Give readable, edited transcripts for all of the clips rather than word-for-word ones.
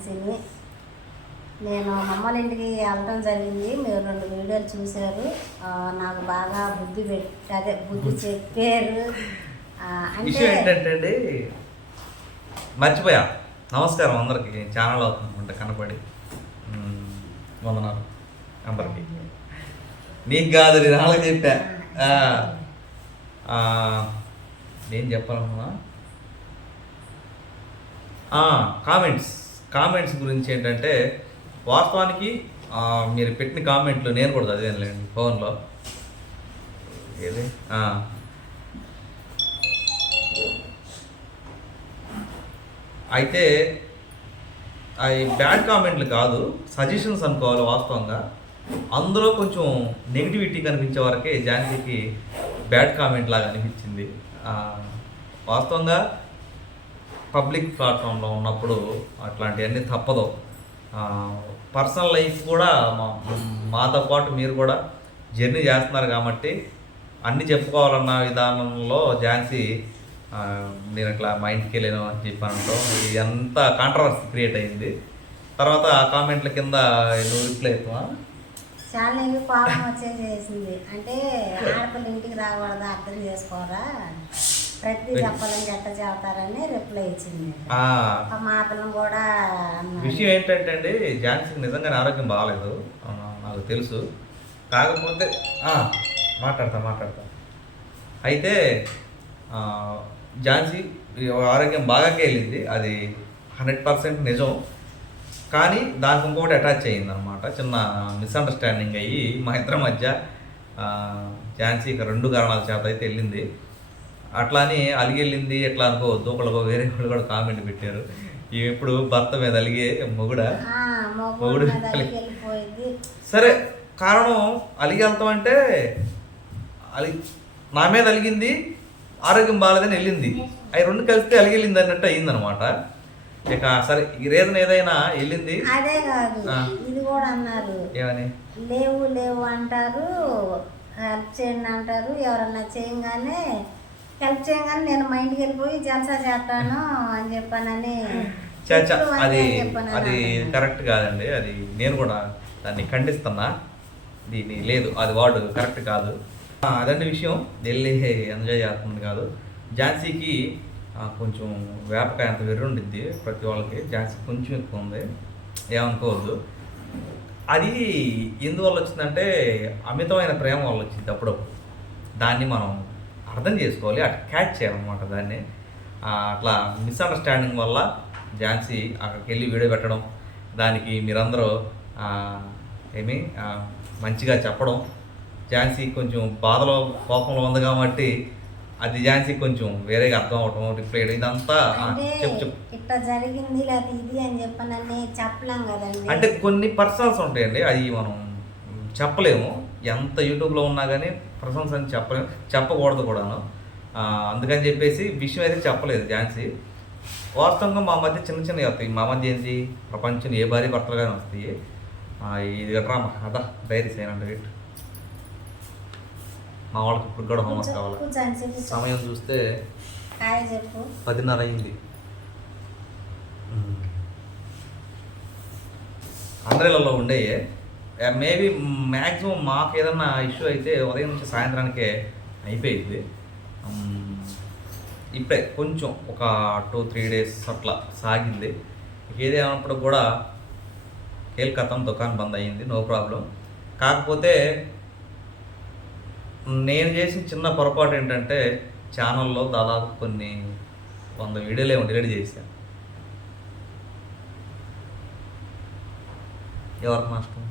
ఝాన్సీని. నేను అమ్మల ఇంటికి వెళ్ళడం జరిగింది. మీరు 2 వీడియోలు చూశారు. నాకు బాగా బుద్ధి చెప్పారు. విషయం ఏంటంటే అండి, మర్చిపోయా. నమస్కారం అందరికి. ఛానల్ అవుతుందనుకుంటా కనపడి. వందనాలు అందరికి. నీకు కాదు, నేను వాళ్ళకి చెప్పా. నేను చెప్పాలన్నా కామెంట్స్ గురించి ఏంటంటే, వాస్తవానికి మీరు పెట్టిన కామెంట్లు నేను కూడా చదివానులేండి ఫోన్లో. ఏది అయితే అవి బ్యాడ్ కామెంట్లు కాదు, సజెషన్స్ అనుకోవాలి వాస్తవంగా. అందులో కొంచెం నెగిటివిటీ కనిపించే వరకే ఝాన్సీకి బ్యాడ్ కామెంట్ లాగా అనిపించింది. వాస్తవంగా పబ్లిక్ ప్లాట్ఫామ్లో ఉన్నప్పుడు అట్లాంటివన్నీ తప్పదు. పర్సనల్ లైఫ్ కూడా మాతో పాటు మీరు కూడా జర్నీ చేస్తున్నారు కాబట్టి అన్నీ చెప్పుకోవాలన్న విధానంలో ఝాన్సీ నేను ఇట్లా మా ఇంటికి వెళ్ళాను అని చెప్పానంటో ఎంత కాంట్రవర్సీ క్రియేట్ అయింది. తర్వాత ఆ కామెంట్ల కింద నువ్వు రిప్లై అవుతావా? చాలా ఎక్కువ కోపం వచ్చేసేసింది. అంటే ఆడపిల్ల ఇంటికి రాకూడదా, అర్థం చేసుకోరా, ప్రతి చెప్పాలని ఎట్ట చెబుతారని రిప్లై ఇచ్చింది. మా పిల్లని కూడా విషయం ఏంటంటే అండి, ఝాన్సీకి నిజంగానే ఆరోగ్యం బాగాలేదు, నాకు తెలుసు. కాకపోతే మాట్లాడతా అయితే ఝాన్సీ ఆరోగ్యం బాగా వెళ్ళింది, అది 100% నిజం. కానీ దానికి ఇంకొకటి అటాచ్ అయ్యింది అనమాట. చిన్న మిస్అండర్స్టాండింగ్ అయ్యి మా ఇద్దరి మధ్య ఝాన్సీ ఇక 2 కారణాల చేత అయితే వెళ్ళింది. అట్లా అని అలిగెళ్ళింది ఎట్లా అనుకోవద్దు. ఒకళ్ళు వేరే వాళ్ళు కూడా కామెంట్ పెట్టారు, ఇవి ఎప్పుడు భర్త మీద అలిగే మొగుడు. సరే, కారణం అలిగి వెళ్తాం అంటే నా మీద అలిగింది, ఆరోగ్యం బాగాలేదని వెళ్ళింది. అవి 2 కలిస్తే అలిగెళ్ళింది అన్నట్టు అయ్యిందనమాట. ఇక సరే, ఈ రీజన్ ఏదైనా వెళ్ళింది. అదే కాదు, ఇది కూడా అన్నారు, ఏమని లేవు అంటారు, హెల్ప్ చేయండి అంటారు. ఎవరన్నా చేయగానే హెల్ప్ చేయగానే నేను మా ఇంటికి వెళ్ళిపోయి జల్సా చేస్తాను అని చెప్పానని. అది కరెక్ట్ కాదండి. అది నేను కూడా దాన్ని ఖండిస్తున్నా. దీన్ని లేదు, అది వాడు కరెక్ట్ కాదు. అదండి విషయం. వెళ్ళి ఎంజాయ్ చేస్తుంది కాదు. ఝాన్సీకి కొంచెం వేపకాయ అంత వెర్రి ఉండిద్ది ప్రతి వాళ్ళకి. ఝాన్సీ కొంచెం ఎక్కువ ఉంది, ఏమనుకోవద్దు. అది ఎందువల్ల వచ్చిందంటే అమితమైన ప్రేమ వల్ల వచ్చింది. అప్పుడప్పుడు దాన్ని మనం అర్థం చేసుకోవాలి, అట్లా క్యాచ్ చేయాలన్నమాట దాన్ని. అట్లా మిస్అండర్స్టాండింగ్ వల్ల ఝాన్సీ అక్కడికి వెళ్ళి వీడియో పెట్టడం, దానికి మీరందరూ మంచిగా చెప్పడం. ఝాన్సీ కొంచెం బాధలో కోపంలో ఉంది కాబట్టి అది ఝాన్సీ కొంచెం వేరేగా అర్థం అవటం, రిప్లై ఇదంతా చెప్పు ఇట్లా జరిగింది లేదా ఇది అని చెప్పనని చెప్పలేం కదండి. అంటే కొన్ని పర్సనల్స్ ఉంటాయండి, అది మనం చెప్పలేము. ఎంత యూట్యూబ్లో ఉన్నా కానీ పర్సనల్స్ అని చెప్పలేము, చెప్పకూడదు కూడాను. అందుకని చెప్పేసి విషయం అయితే చెప్పలేదు ఝాన్సీ. వాస్తవంగా మా మధ్య చిన్న చిన్నవి వస్తాయి. మా మధ్య ఏంటి, ప్రపంచం ఏ భార్య భర్తలుగానే వస్తాయి. ఇది గట్రామా అదా డైరీస్ అయినంట వీటి. మా వాళ్ళకి ఇప్పుడు కూడా హోంవర్క్ కావాలి. సమయం చూస్తే 10:30 అయింది. అందరిలో ఉండేయే. మేబీ మ్యాక్సిమం మాకు ఏదన్నా ఇష్యూ అయితే ఉదయం నుంచి సాయంత్రానికే అయిపోయింది. ఇప్పుడే కొంచెం ఒక 2-3 డేస్ అట్లా సాగింది. ఏదేమన్నప్పుడు కూడా కేల్కతం దుకాణం బంద్ అయ్యింది, నో ప్రాబ్లం. కాకపోతే నేను చేసిన చిన్న పొరపాటు ఏంటంటే ఛానల్లో దాదాపు కొన్ని 100 వీడియోలు ఏమో డిలీట్ చేశాను. ఎవరికి నష్టం?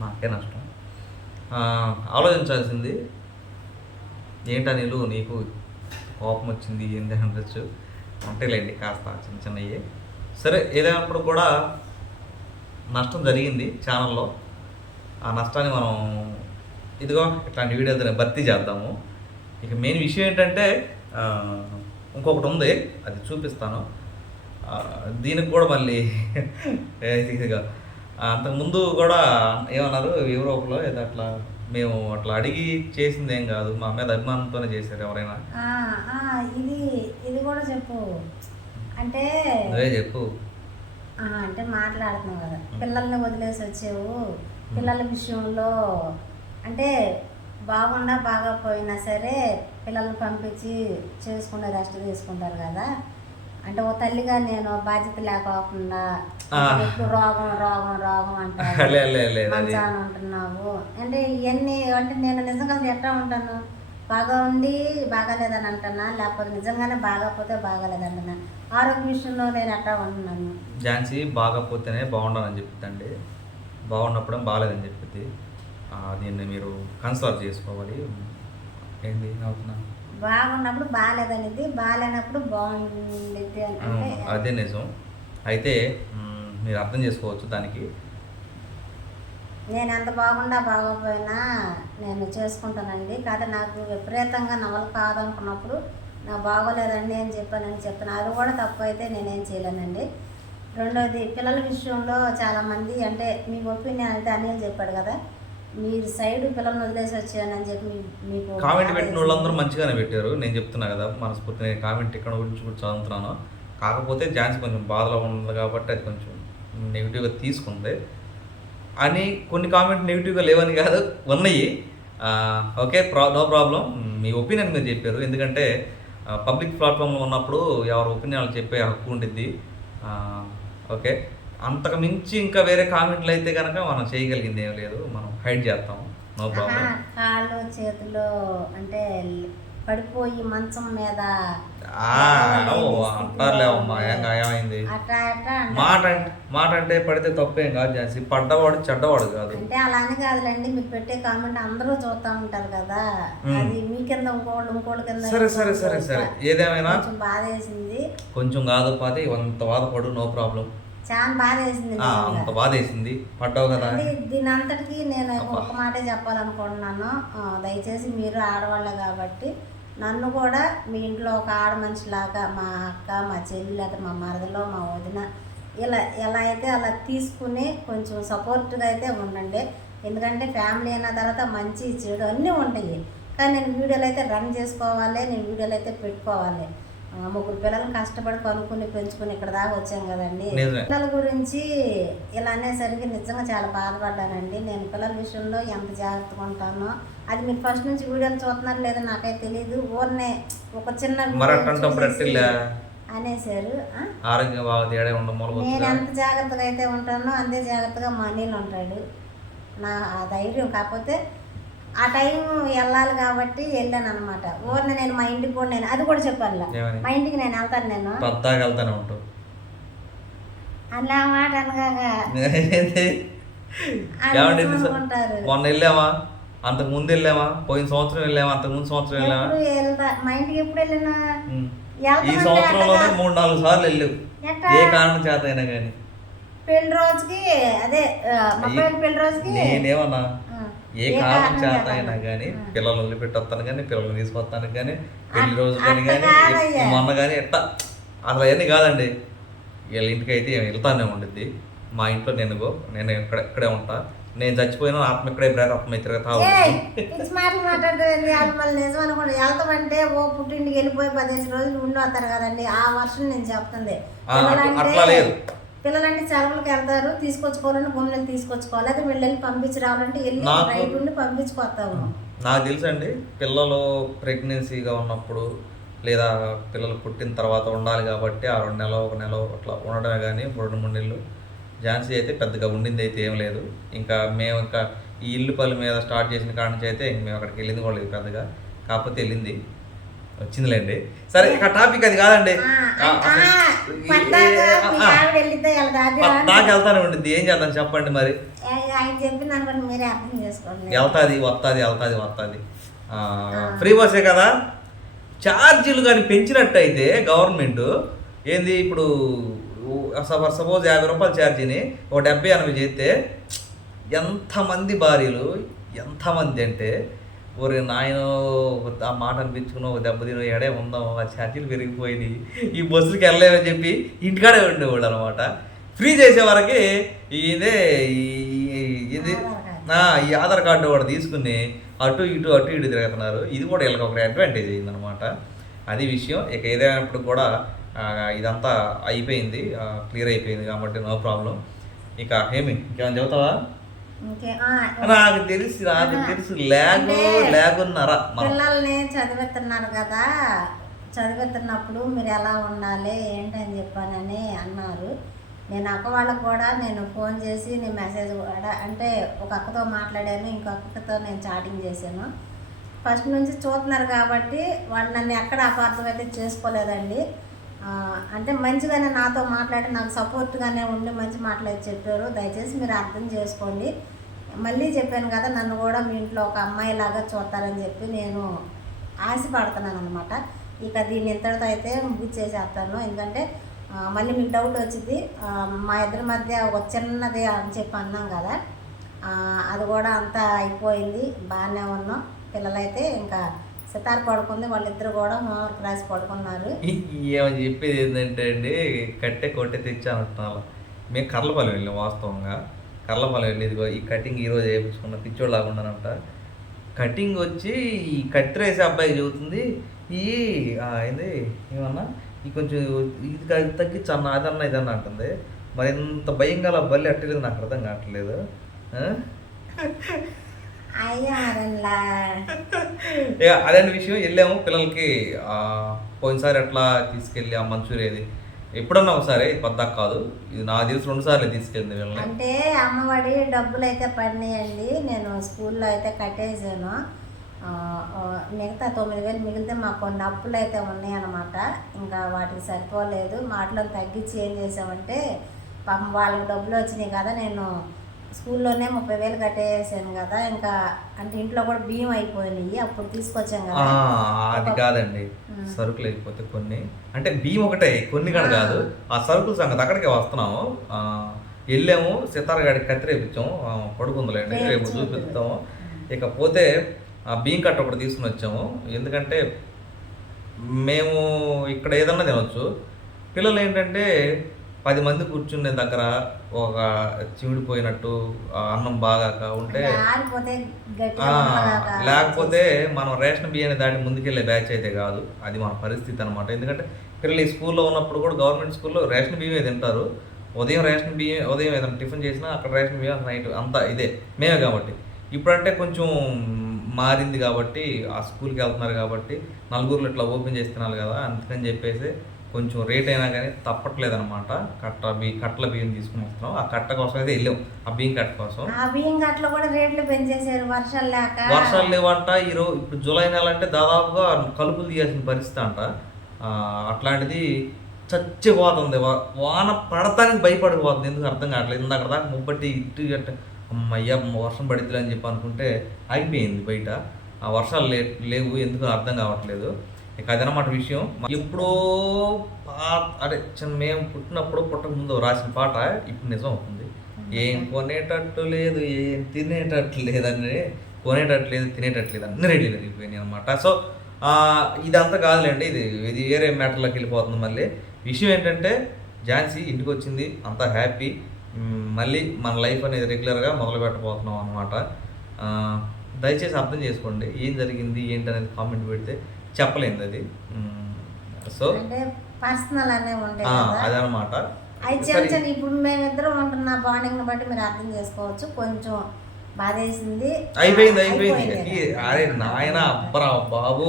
నాకే నష్టం. ఆలోచించాల్సింది ఏంటా నీకు కోపం వచ్చింది ఏంటి అనొచ్చు, అంటేలేండి కాస్త చిన్న చిన్నవి. సరే, ఏదైనప్పుడు కూడా నష్టం జరిగింది ఛానల్లో. ఆ నష్టాన్ని మనం ఇదిగో ఇట్లాంటి వీడియోతో భర్తీ చేద్దాము. ఇక మెయిన్ విషయం ఏంటంటే ఇంకొకటి ఉంది, అది చూపిస్తాను. దీనికి కూడా మళ్ళీ ఇదిగా అంతకుముందు కూడా ఏమన్నారు, యూరోప్లో ఏదో అట్లా మేము అట్లా అడిగి చేసింది ఏం కాదు, మా మీద అభిమానంతోనే చేశారు ఎవరైనా. ఇది ఇది కూడా చెప్పు అంటే నువ్వే చెప్పు. అంటే మాట్లాడుతున్నావు కదా, పిల్లల్ని వదిలేసి వచ్చేవు, పిల్లల విషయంలో అంటే బాగా పోయినా సరే పిల్లల్ని పంపించి చేసుకునే రెస్ట్ తీసుకుంటారు కదా. అంటే ఓ తల్లిగా నేను బాధ్యత లేకోకుండా ఎప్పుడు రోగం రోగం రోగం అంటారు, మంచాన్ని ఉంటున్నావు అంటే ఇవన్నీ అంటే నేను నిజంగా ఎట్లా ఉంటాను, బాగా ఉండి బాగాలేదని అంటున్నా, లేకపోతే నిజంగానే బాగాపోతే బాగాలేదంటున్నా, ఆరోగ్య విషయంలో నేను ఎట్లా ఉంటున్నాను. ఝాన్సీ బాగాపోతేనే బాగుండాలని చెప్తుందండి, బాగున్నప్పుడు బాగాలేదని చెప్పింది. దీన్ని మీరు కన్సిడర్ చేసుకోవాలి. ఏంటి అవుతున్నా, బాగున్నప్పుడు బాగాలేదనేది, బాగాలేనప్పుడు బాగుండేది అంటే అదే నిజం. అయితే మీరు అర్థం చేసుకోవచ్చు దానికి. నేను ఎంత బాగోపోయినా నేను చేసుకుంటానండి. కాదు నాకు విపరీతంగా నవలు కాదనుకున్నప్పుడు నాకు బాగోలేదండి అని చెప్పాను. అది కూడా తప్పు అయితే నేనేం చేయలేనండి. రెండోది పిల్లల విషయంలో చాలామంది అంటే మీ ఒపీనియన్ అయితే అనిల్ చెప్పాడు కదా, మీరు సైడ్ పిల్లల్ని వదిలేసి వచ్చానని చెప్పి మీకు కామెంట్ పెట్టిన వాళ్ళందరూ మంచిగానే పెట్టారు. నేను చెప్తున్నా కదా మనస్ఫూర్తి, నేను కామెంట్ ఇక్కడ గురించి కూడా చదువుతున్నాను. కాకపోతే ఝాన్సీ కొంచెం బాధలో ఉంది కాబట్టి అది కొంచెం నెగిటివ్గా తీసుకుంది అని, కొన్ని కామెంట్ నెగిటివ్గా లేవని కాదు, ఉన్నాయి. Okay, no problem. మీ ఒపీనియన్ మీరు చెప్పారు, ఎందుకంటే పబ్లిక్ ప్లాట్ఫామ్లో ఉన్నప్పుడు ఎవరి ఒపీనియన్ చెప్పే హక్కు ఉండిద్ది. ఓకే, అంతకు మించి ఇంకా వేరే కామెంట్లు అయితే కనుక మనం చేయగలిగింది ఏం లేదు, మనం హైడ్ చేస్తాం, నో ప్రాబ్లం. కాళ్ళు చేతులు అంటే పడిపోయి మంచం మీద అంటారులేవమ్మా, ఏమైంది మాట అంటే పడితే తప్పేం కాదు ఝాన్సీ, పడ్డవాడు చెడ్డవాడు కాదు. అంటే అలానే కాదులేండి, మీకు పెట్టే కామెంట్ అందరూ చూస్తూ ఉంటారు కదా, అది మీ కింద ఇంకోళ్ళు కింద. సరే ఏదేమైనా కొంచెం బాధ వేసింది, కొంచెం కాదు పాతి అంత బాధపడు, నో ప్రాబ్లం. చాలా బాధ వేసింది, అంత బాధ వేసింది, పడ్డావు కదా. దీని అంతటికి నేను ఒక మాటే చెప్పాలనుకుంటున్నాను, దయచేసి మీరు ఆడవాళ్ళే కాబట్టి నన్ను కూడా మీ ఇంట్లో ఒక ఆడ మనిషిలాగా, మా అక్క, మా చెల్లి, లేకపోతే మా మరదలో, మా వదిన, ఎలా అయితే అలా తీసుకుని కొంచెం సపోర్ట్గా అయితే ఉండండి. ఎందుకంటే ఫ్యామిలీ అయిన తర్వాత మంచి చెడు అన్నీ ఉంటాయి, కానీ నేను వీడియోలు అయితే రన్ చేసుకోవాలి, నేను వీడియోలు అయితే పెట్టుకోవాలి. 3 పిల్లలను కష్టపడి కొనుక్కుని పెంచుకుని ఇక్కడ దాకా వచ్చాం కదండి. పిల్లల గురించి ఇలా అనేసరికి నిజంగా చాలా బాధపడ్డానండి. నేను పిల్లల విషయంలో ఎంత జాగ్రత్తగా ఉంటానో అది మీరు ఫస్ట్ నుంచి వీడియోలు చూస్తున్నారు లేదో నాకైతే తెలియదు. ఊరినే ఒక చిన్న అనేసారు. నేను ఎంత జాగ్రత్తగా అయితే ఉంటానో అంతే జాగ్రత్తగా మా అనిల్ ఉంటాడు. నా ధైర్యం కాకపోతే ఆ టైం వెళ్ళాలి కాబట్టి వెళ్ళాను అనమాట. ఊరిని నేను మా ఇంటికి కూడా నేను అది కూడా చెప్పాను, మా ఇంటికి నేను వెళ్తాను, నేను అలా మాట అనగా మొన్న వెళ్ళామా, అంతకు ముందు వెళ్ళామా, పోయిన సంవత్సరం వెళ్ళామా, అంతకు ముందు సంవత్సరం వెళ్ళామా, మా ఇంటికి ఎప్పుడు వెళ్ళినా ఈ సంవత్సరంలోనే 3-4 సార్లు వెళ్ళావు, ఏ కారణం చేత అయినా కానీ. పెళ్లి రోజుకి అదే పెళ్లి రోజుకి నేనేమన్నా ఏ కారణం చేత అయినా కానీ పిల్లలు వదిలిపెట్టొస్తాను కానీ, పిల్లలు తీసుకొస్తాను కానీ, పెళ్లి రోజు కానీ మొన్న కానీ ఎట్టా అసలు అవన్నీ కాదండి. వీళ్ళ ఇంటికి అయితే వెళ్తానే ఉండిద్ది. మా ఇంట్లో నేను ఇక్కడే ఉంటా, నేను చచ్చిపోయినా ఆత్మ ఇక్కడే ప్రేతాత్మ తిరుగుతా నిజం అనుకోండి. వెళ్తామంటే ఓ పుట్టింటికి వెళ్ళిపోయి 15 రోజులు ఉండి వస్తారు కదండి, ఆ వర్షం నేను చెప్తుంది. అట్లా లేదు, పిల్లలంటే సెలవులకు వెళ్తారు, తీసుకొచ్చుకోవాలంటే భూమిని తీసుకొచ్చుకోవాలి, అది వెళ్ళి పంపించి రావాలంటే వెళ్ళి రైట్ ఉండి పంపించుకొస్తాము. నాకు తెలుసండి, పిల్లలు ప్రెగ్నెన్సీగా ఉన్నప్పుడు లేదా పిల్లలు పుట్టిన తర్వాత ఉండాలి కాబట్టి ఆ 2 నెలలు 1 నెల అట్లా ఉండడమే కానీ 2-3 నెలలు. ఝాన్సీ అయితే పెద్దగా ఉండింది అయితే ఏం లేదు. ఇంకా మేము ఇంకా ఈ ఇల్లుపల్లి మీద స్టార్ట్ చేసిన కాడ నుంచి అయితే మేము అక్కడికి వెళ్ళింది కూడా లేదు పెద్దగా, కాకపోతే వెళ్ళింది వచ్చిందిలేండి. సరే ఇక టాపిక్ అది కాదండి, నాకు వెళ్తానే ఉండింది, ఏం చేద్దాం చెప్పండి మరి. వస్తుంది ఫ్రీ బస్సే కదా. ఛార్జీలు కానీ పెంచినట్టయితే గవర్నమెంట్ ఏంది ఇప్పుడు సపోజ్ 50 రూపాయల ఛార్జీని ఒక 70-80 చేస్తే ఎంతమంది భార్యలు, ఎంతమంది అంటే ఒరే నాయన ఆ మాట అనిపించుకున్నావు, ఒక దెబ్బతిన ఎడే ఉందాం, ఆ ఛార్జీలు పెరిగిపోయింది, ఈ బస్సులకి వెళ్ళలేమని చెప్పి ఇంటికాడే ఉండేవాళ్ళు అనమాట. ఫ్రీ చేసే వరకే ఇది ఈ ఆధార్ కార్డు కూడా తీసుకుని అటు ఇటు తిరుగుతున్నారు. ఇది కూడా వీళ్ళకి ఒక అడ్వాంటేజ్ అయిందనమాట. అది విషయం. ఇక ఏదైనప్పుడు కూడా ఇదంతా అయిపోయింది, క్లియర్ అయిపోయింది కాబట్టి నో ప్రాబ్లం. ఇక ఏమి ఇంకేమైనా చెబుతావా? నాకు తెలుసు లేకున్నారా పిల్లల్ని చదివిస్తున్నారు కదా, చదివిస్తున్నప్పుడు మీరు ఎలా ఉండాలి ఏంటని చెప్పానని అన్నారు. నేను అక్క వాళ్ళకు కూడా నేను ఫోన్ చేసి నేను మెసేజ్ కూడా అంటే ఒక అక్కతో మాట్లాడాను, ఇంకో అక్కతో నేను చాటింగ్ చేశాను. ఫస్ట్ నుంచి చూస్తున్నారు కాబట్టి వాళ్ళు నన్ను ఎక్కడ అపార్థం అయితే చేసుకోలేదండి. అంటే మంచిగానే నాతో మాట్లాడి నాకు సపోర్ట్గానే ఉండి మంచి మాట్లాడి చెప్పారు. దయచేసి మీరు అర్థం చేసుకోండి. మళ్ళీ చెప్పాను కదా, నన్ను కూడా మీ ఇంట్లో ఒక అమ్మాయిలాగా చూస్తారని చెప్పి నేను ఆశపడుతున్నాను అనమాట. ఇక దీన్ని ఇంతటితో అయితే ముగిచేసేస్తాను. ఎందుకంటే మళ్ళీ మీకు డౌట్ వచ్చింది, మా ఇద్దరి మధ్య ఒక చిన్నది అని చెప్పి అన్నాం కదా, అది కూడా అంతా అయిపోయింది, బాగానే ఉన్నాం. పిల్లలైతే ఇంకా సితార్ పడుకుంది, వాళ్ళిద్దరు కూడా హోంవర్క్ రాసి పడుకున్నారు. ఏమని చెప్పేది ఏంటంటే అండి, కొట్టే తెచ్చానంటున్నాను. మేము కర్లపల్లి వెళ్ళాం. వాస్తవంగా కర్లపల్లి వెళ్ళి ఇదిగో ఈ కటింగ్ ఈరోజు వేయించుకున్న పిచ్చోడు లాగా ఉన్నానంట. కటింగ్ వచ్చి ఈ కత్తిరేసే అబ్బాయి చెబుతుంది, ఏంది ఏమన్నా ఈ కొంచెం ఇది తగ్గించన్న అదన్నా ఇదన్నా అంటుంది. మరి ఇంత భయంగా బల్లి అట్టలేదు, నాకు అర్థం కావట్లేదు. అదే విషయం. వెళ్ళాము పిల్లలకి పోయినసారి అట్లా తీసుకెళ్ళి ఆ మంచూరియా ఎప్పుడన్నా ఒకసారి పద్దాక కాదు, ఇది నా తెలిసి 2 సార్లు తీసుకెళ్ళింది వీళ్ళని. అంటే అమ్మఒడి డబ్బులు అయితే పడినాయండి, నేను స్కూల్లో అయితే కట్టేసాను. మిగతా 9,000 మిగిలితే మాకు కొన్ని అప్పులు అయితే ఉన్నాయి అన్నమాట. ఇంకా వాటికి సరిపోలేదు. మాటలో తగ్గించి ఏం చేసామంటే పాపం వాళ్ళకి డబ్బులు వచ్చినాయి కదా, నేను స్కూల్లోనే 30,000 కట్టేసాను కదా, ఇంకా అంటే ఇంట్లో కూడా బియ్యం అయిపోయినాయి, అప్పుడు తీసుకొచ్చాం కదా. అది కాదండి, సరుకులు అయిపోతే కొన్ని అంటే బియ్యం ఒకటే కొన్ని కూడా కాదు, ఆ సరుకుల సంగతి అక్కడికే వస్తున్నాము. వెళ్ళాము, సితారగాడికి కత్తిరేపించాము, పడుకుందులేండి రేపు చూపిస్తాము. ఇకపోతే ఆ బియ్యం కట్ట ఒకటి తీసుకుని వచ్చాము. ఎందుకంటే మేము ఇక్కడ ఏదన్నా తినొచ్చు, పిల్లలు ఏంటంటే 10 మంది కూర్చునే దగ్గర ఒక చిమిడిపోయినట్టు అన్నం బాగాక ఉంటే, లేకపోతే మనం రేషన్ బియ్యాన్ని దాటి ముందుకెళ్ళే బ్యాచ్ అయితే కాదు. అది మన పరిస్థితి అనమాట. ఎందుకంటే పిల్లలు ఈ స్కూల్లో ఉన్నప్పుడు కూడా గవర్నమెంట్ స్కూల్లో రేషన్ బియ్యమే తింటారు. ఉదయం రేషన్ బియ్యం, ఉదయం ఏదైనా టిఫిన్ చేసినా అక్కడ రేషన్ బియ్యం, నైట్ అంతా ఇదే మేమే. కాబట్టి ఇప్పుడంటే కొంచెం మారింది కాబట్టి ఆ స్కూల్కి వెళ్తున్నారు కాబట్టి నలుగురులో ఇట్లా ఓపెన్ చేసి తినాలి కదా, అందుకని చెప్పేసి కొంచెం రేట్ అయినా కానీ తప్పట్లేదనమాట. కట్టల బియ్యం తీసుకుని వస్తున్నాం. ఆ కట్ట కోసం అయితే వెళ్ళాం, ఆ బియ్యం కట్ట కోసం. ఆ బియ్యం కట్టలు కూడా రేట్లు పెంచేశారు, వర్షాలు లేవంట. ఈరోజు ఇప్పుడు జూలై నెల అంటే దాదాపుగా కలుపులు తీయాల్సిన పరిస్థితి అంట. అట్లాంటిది చచ్చిపోతుంది. వాన పడటానికి భయపడిపోతుంది, ఎందుకు అర్థం కావట్లేదు. ఇందాక దాకా ముబ్బట్టి ఇటు గట్ట అమ్మయ్య వర్షం పడిద్దిలే అని చెప్పి అనుకుంటే ఆగిపోయింది బయట. ఆ వర్షాలు లేవు, ఎందుకు అర్థం కావట్లేదు. ఇక అదనమాట విషయం. ఎప్పుడో అంటే మేము పుట్టక ముందు రాసిన పాట ఇప్పుడు నిజం అవుతుంది. ఏం కొనేటట్టు లేదు, ఏం తినేటట్టు లేదని, కొనేటట్టు లేదు, తినేటట్టు లేదు, అన్ని రెడీ అయిపోయినాయి అనమాట. సో ఇదంతా కాదులేండి, ఇది వేరే మ్యాటర్లోకి వెళ్ళిపోతుంది. మళ్ళీ విషయం ఏంటంటే ఝాన్సీ ఇంటికి వచ్చింది, అంతా హ్యాపీ. మళ్ళీ మన లైఫ్ అనేది రెగ్యులర్గా మొదలు పెట్టబోతున్నాం అనమాట. దయచేసి అర్థం చేసుకోండి, ఏం జరిగింది ఏంటి అనేది కామెంట్ పెడితే చెప్పలేదు అది. సో పర్సనల్ అనే ఉంటాయి అదనమాట. ఇప్పుడు మేమిద్దరం ఉంటున్న బాండింగ్ బట్టి మీరు అర్థం చేసుకోవచ్చు. కొంచెం బాధేసింది, అయిపోయింది. అరే నాయన అబ్బరా బాబు,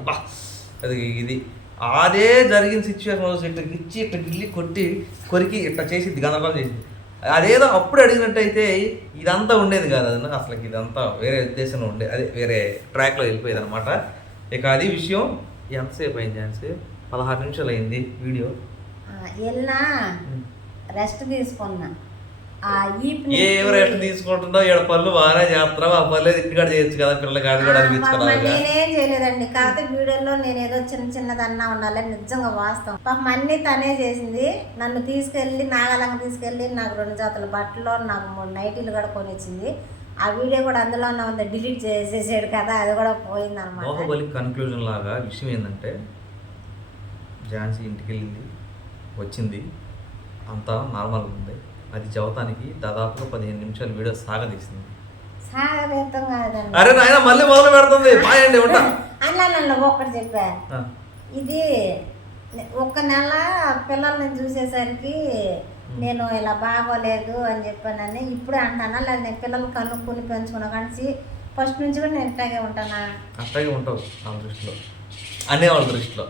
అబ్బా అది ఇది అదే జరిగిన సిచ్యువేషన్. ఇట్లా గిచ్చి ఇట్లా గిల్లి కొరికి ఇట్లా చేసింది, గందరగోళం చేసింది. అదేదో అప్పుడు అడిగినట్టయితే ఇదంతా ఉండేది కాదు. అది అసలు ఇదంతా వేరే ఉద్దేశంలో ఉండేది, అదే వేరే ట్రాక్లో వెళ్ళిపోయేది అనమాట. ఇక అది విషయం. ఎంతసేపు అయింది ఝాన్సీ? 16 నిమిషాలు అయింది వీడియో. వెళ్ళినా రెస్ట్ తీసుకున్నా. ఏం రెస్ట్ తీసుకుంటున్నావు? ఇక్కడ పళ్ళు బాగానే చేస్తున్నావు, ఆ పర్లేదు ఇంటికాడ చేయొచ్చు కదా, పిల్లలకి అది కూడా అనిపించుకోవాలి. నేనేం చేయలేదండి, కాకపోతే వీడియోలో నేను ఏదో చిన్నదన్నా ఉండాలి, నిజంగా వాస్తవం. పాపం అన్నీ తనే చేసింది. నన్ను తీసుకెళ్ళి నాగలంగా తీసుకెళ్ళి నాకు 2 జతల బట్టలు, నాకు 3 నైటీలు కూడా కొనిచ్చింది. ఆ వీడియో కూడా అందులోనే ఉంది, డిలీట్ చేసేసాడు కదా, అది కూడా పోయింది అనమాట. బాహుబలి కన్క్లూజన్ లాగా విషయం ఏంటంటే ఝాన్సీ ఇంటికి వెళ్ళింది, వచ్చింది, అంతా నార్మల్గా ఉంది. అది చదవటానికి దాదాపుగా 15 నిమిషాలు వీడియో సాగదీసింది. సాగదీతం కాదండి. అరే నాయన మళ్ళీ మొదలు పెడుతుంది. బాయ్ అండి, ఉంటా. అన్నాను ఒక్కటి చెప్పా, ఇది ఒక్క నెల పిల్లల్ని చూసేసరికి నేను ఇలా బాగోలేదు అని చెప్పానని ఇప్పుడే అంటానా, లేదా నేను పిల్లలు కనుక్కొని పెంచుకున్నా కానీ ఫస్ట్ నుంచి కూడా నేను ఇట్లాగే ఉంటానా? అట్లాగే ఉంటావు వాళ్ళ దృష్టిలో, అనేవాళ్ళ దృష్టిలో.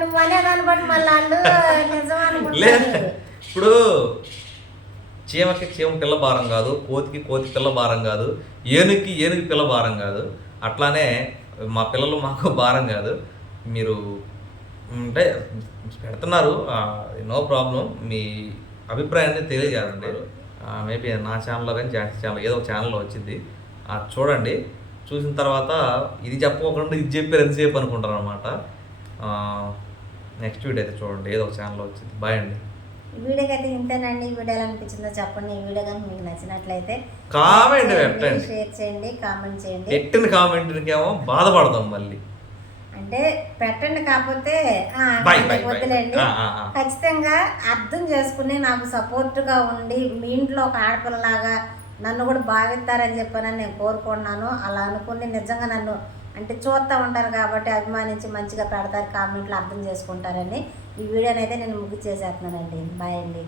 నువ్వు అనేదాన్ని బట్టి మళ్ళీ వాళ్ళు నిజం లేదు, అనుకుంటారు. ఇప్పుడు చీమకి చీమ పిల్ల భారం కాదు, కోతికి కోతి పిల్ల భారం కాదు, ఏనుగుకి పిల్ల భారం కాదు. అట్లానే మా పిల్లలు మాకు భారం కాదు. మీరు అంటే పెడుతున్నారు, నో ప్రాబ్లం. మీ అభిప్రాయాన్ని తెలియజేయండి. మేబీ నా ఛానల్లో కానీ జాన్సీ ఛానల్ ఏదో ఒక ఛానల్లో వచ్చింది, చూడండి. చూసిన తర్వాత ఇది చెప్పకుండా ఇది చెప్పారు ఎంతసేపు అనుకుంటారు అనమాట. నెక్స్ట్ వీడియో అయితే చూడండి, ఏదో ఒక ఛానల్లో వచ్చింది. బాయ్ అండి. ఈ వీడియోకి అయితే ఇంతేనండి. ఈ వీడియో ఎలా అనిపించిందో చెప్పండి. ఈ వీడియో కనుక మీకు నచ్చినట్లయితే కామెంట్ పెట్టండి, షేర్ చేయండి, కామెంట్ చేయండి. పెట్టిన కామెంట్కి ఏమో బాధపడతాం మళ్ళీ. అంటే పెట్టండి, కాకపోతే బై వద్దులేండి. ఖచ్చితంగా అర్థం చేసుకుని నాకు సపోర్ట్గా ఉండి మీ ఇంట్లో ఒక ఆడపిల్లలాగా నన్ను కూడా భావిస్తారని చెప్పానని నేను కోరుకుంటున్నాను. అలా అనుకుని నిజంగా నన్ను అంటే చూస్తూ ఉంటారు కాబట్టి అభిమానించి మంచిగా పెడతారు, కామెంట్లు అర్థం చేసుకుంటారని ఈ వీడియోని అయితే నేను ముగ్గు చేసేస్తున్నానండి. బాయ్ అండి.